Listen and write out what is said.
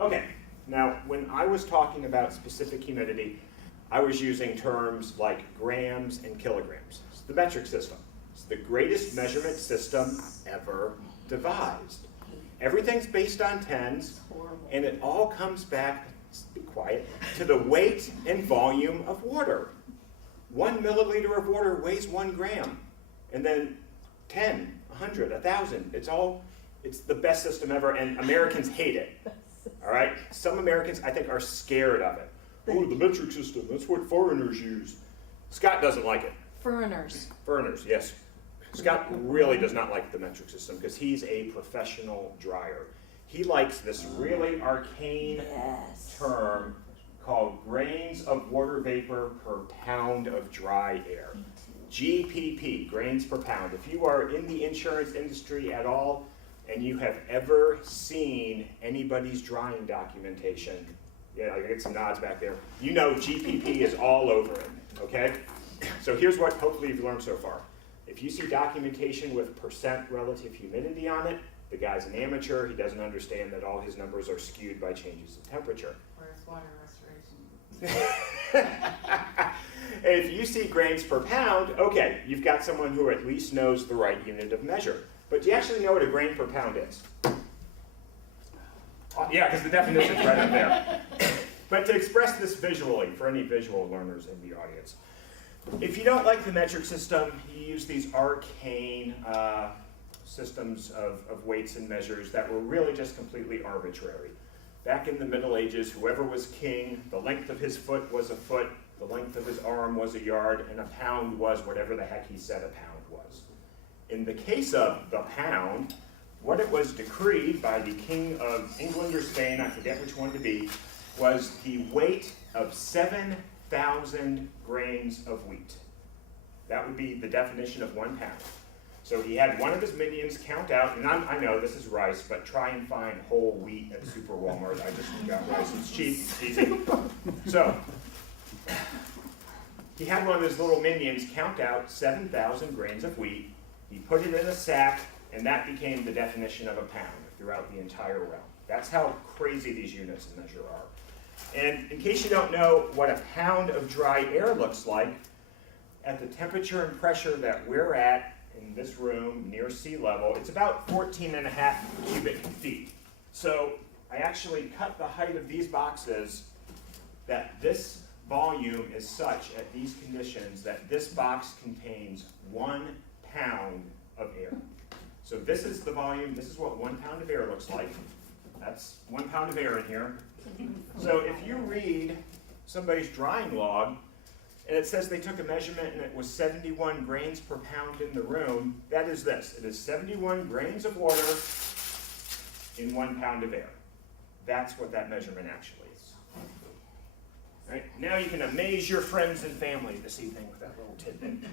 Okay, now when I was talking about specific humidity, I was using terms like grams and kilograms. It's the metric system. It's the greatest measurement system ever devised. Everything's based on tens, and it all comes back, be quiet, to the weight and volume of water. 1 milliliter of water weighs 1 gram, and then 10, 100, 1,000. It's the best system ever, and Americans hate it. All right? Some Americans, I think, are scared of it. Oh, the metric system, that's what foreigners use. Scott doesn't like it. Foreigners. Foreigners, yes. Scott really does not like the metric system because he's a professional dryer. He likes this really arcane term called grains of water vapor per pound of dry air. GPP, grains per pound. If you are in the insurance industry at all and you have ever seen anybody's drying documentation, yeah, I get some nods back there, you know GPP is all over it, okay? So here's what hopefully you've learned so far. If you see documentation with percent relative humidity on it, the guy's an amateur, he doesn't understand that all his numbers are skewed by changes in temperature. Where's water restoration? If you see grains per pound, okay, you've got someone who at least knows the right unit of measure. But do you actually know what a grain per pound is? Yeah, because the definition's right up there. But to express this visually, for any visual learners in the audience, if you don't like the metric system, you use these arcane systems of weights and measures that were really just completely arbitrary. Back in the Middle Ages, whoever was king, the length of his foot was a foot, the length of his arm was a yard, and a pound was whatever the heck he said a pound was. In the case of the pound, what it was decreed by the king of England or Spain, I forget which one to be, was the weight of 7,000 grains of wheat. That would be the definition of 1 pound. So he had one of his minions count out, and I know this is rice, but try and find whole wheat at Super Walmart. I just got rice, it's cheap, it's easy. So he had one of his little minions count out 7,000 grains of wheat. He put it in a sack, and that became the definition of a pound throughout the entire realm. That's how crazy these units of measure are. And in case you don't know what a pound of dry air looks like, at the temperature and pressure that we're at in this room near sea level, it's about 14.5 cubic feet. So I actually cut the height of these boxes that this volume is such at these conditions that this box contains 1 pound of air. So this is the volume, this is what 1 pound of air looks like. That's 1 pound of air in here. So if you read somebody's drying log, and it says they took a measurement and it was 71 grains per pound in the room, that is this. It is 71 grains of water in 1 pound of air. That's what that measurement actually is. All right, now you can amaze your friends and family this evening with that little tidbit.